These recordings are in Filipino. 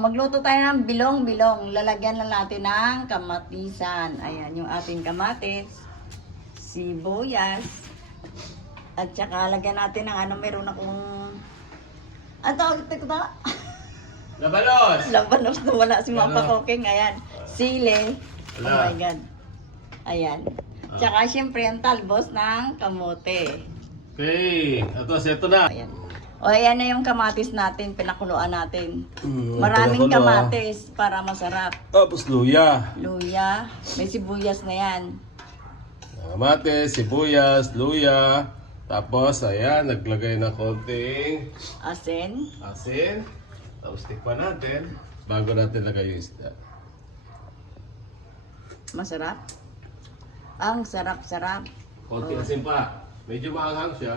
magluto tayo ng bilong-bilong. Lalagyan lang natin ng kamatisan. Ayan, yung ating kamatis, sibuyas, at saka lagyan natin ng meron akong, ano tawag ito ba? Labanos! Labanos na wala si Mama Ano? Cooking. Ayan, sili. Oh Wala. my God. Ayan. Tsaka syempre yung talbos ng kamote. Okay, ito na. Ayan. O ayan na yung kamatis natin, pinakuluan natin. Mm, Maraming pinakulo, kamatis para masarap. Tapos luya. Luya, may sibuyas na yan. Kamatis, sibuyas, luya. Tapos, ayan, naglagay na konting Asin. asin. Tapos tikman natin bago natin lagay yung isda. Masarap. Ang sarap-sarap. Konting asin pa. Medyo maanghang siya.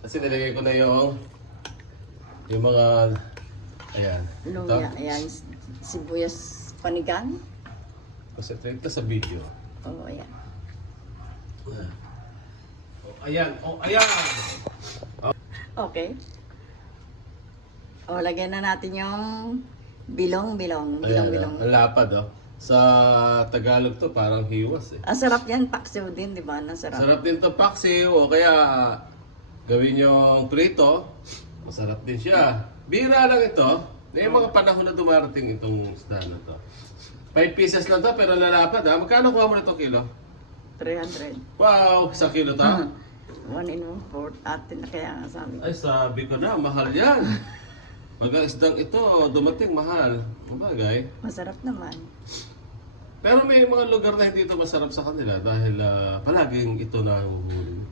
Kasi nilagay ko na yung mga, ayan. Luya, ayan. Sibuyas panigang. Concentrate ka sa video. O, ayan. Oh, ayan, oh, ayan. Okay. O, lagyan na natin yung bilong-bilong. Ayan, Bilong-bilong. ang lapad, oh. Sa Tagalog to parang hiwas eh. Ang sarap yan, paksiw din, di ba? Nasarap. Sarap din to paksiw o kaya gawin yung prito. Masarap din siya. Bira lang ito. May mga panahon na dumarating itong isda na to. 5 pieces na to pero lalapad ha. Magkano kuha mo na itong kilo? 300. Wow! 1 kilo to? 1 in 1/4 atin na kaya nga sabi. Ay sabi ko na, mahal yan. Pag ang isdang ito dumating mahal. Mabagay. Masarap naman. Pero may mga lugar na hindi ito masarap sa kanila dahil palaging ito na huhuli.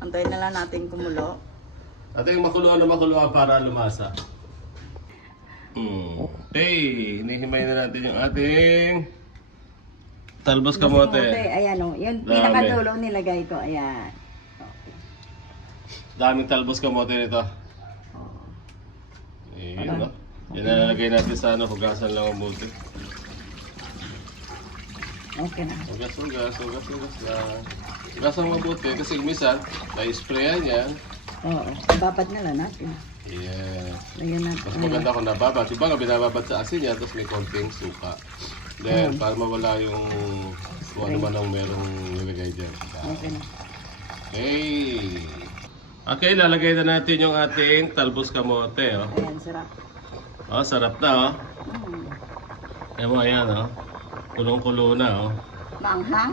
Antayin na lang natin kumulo. At yung makuluan para lumasa. Okay, hinihimay na natin yung ating talbos kamote. Ayan o. Yung Dami. pinakadulo nilagay ko. Ayan. Daming talbos kamote nito. Oh. Ayun, no? Yan na nalagay natin sa hugasan lang ang buti. Okay na. Hugas lang. Hugasan mabuti kasi minsan, na-sprayan yan. Oo. Babad na lang natin. Yeah. Lagyan natin. Mas maganda kung nababat. Iba nga binababad sa asin yan, tapos may konting suka. Then, para mawala yung kung ano man ang merong nilagay dyan. Okay na. Okay. Okay, lalagay na natin yung ating talbos kamote. Oh. Ayan, sarap. Oh, sarap na. Oh. Mm. Ayan mo, ayan. Oh. Kulong-kulo na. Oh. Maanghang?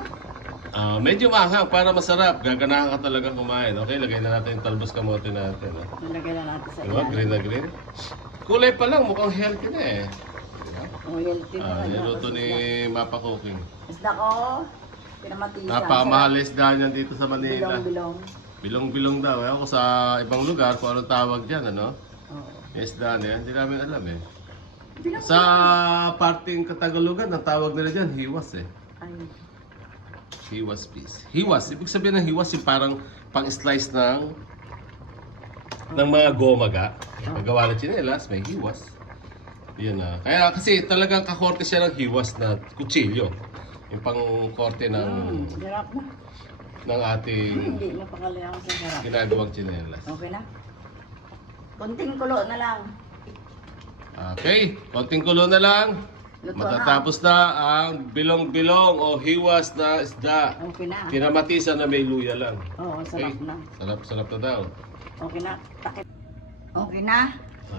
Medyo maanghang para masarap. Gaganahan ka talaga kumain. Okay, lagay na natin yung talbos kamote natin. Oh. Nalagay na natin sa Diba? Green na green. Kulay pa lang, mukhang healthy na eh. Oh, healthy naman. Niluto ni Mapa Cooking. Isda ko, pinamatisan. Napakamahal isda niyan dito sa Manila. Bilong-bilong. Bilong-bilong daw. Ewan ko sa ibang lugar kung anong tawag dyan, ano? Oo. Yung isda na yan, hindi namin alam eh. Bilong. Sa parting Katagalugan, ang tawag nila dyan, hiwas eh. Ay. Hiwas piece. Hiwas. Ibig sabihin ng hiwas yung parang pang-slice ng mga gomaga. Paggawa ng tsinelas, may hiwas. Yun na. Kaya kasi talagang kakorte siya ng hiwas na kutsilyo. Yung pang-korte ng Sarap na. ating Hindi mapakali ako sa sarap. ginagawang tsinelas. Okay na. Konting kulo na lang. Okay, konting kulo na lang. Luto Matatapos na ang bilong-bilong o hiwas na isda. Okay na. Kinamatisan na may luya lang. Oo, sarap na. Sarap na daw. Okay na. Takip. Okay na.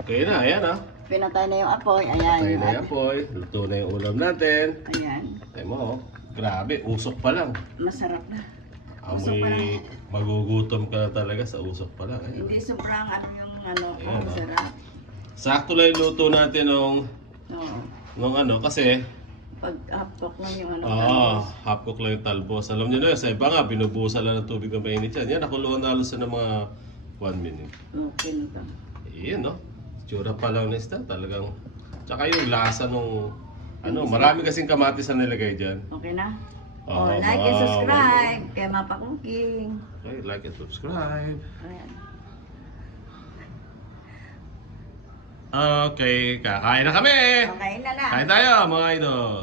Okay na, ayan ah. Pinatay na yung apoy. Ayan. Patay na yan, Poy. Luto na yung ulam natin. Ayan. Tayo mo, oh. Grabe, usok pa lang. Masarap na. Usok pa Amoy, magugutom ka na talaga sa usok pa lang. Eh. Hindi sobrang yung Ayan, masarap. Sakto lang yung luto natin Oo. nung kasi Pag hapok lang yung half cook lang yung talbos. Alam niyo na yun, sa iba nga, binubusan lang ng tubig na mainit yan. Yan, nakuluan na halos ng mga 1 minute. Okay na to. Iyan, no? Tsura pa lang na isda, talagang... Tsaka yung lasa nung... marami kasing kamatis na nilagay dyan. Okay na? Oo, Like and subscribe kay Mapa Cooking. Okay, like and subscribe. Ayan. Okay, kakain na kami! Okay na na. Kain tayo, mga idol!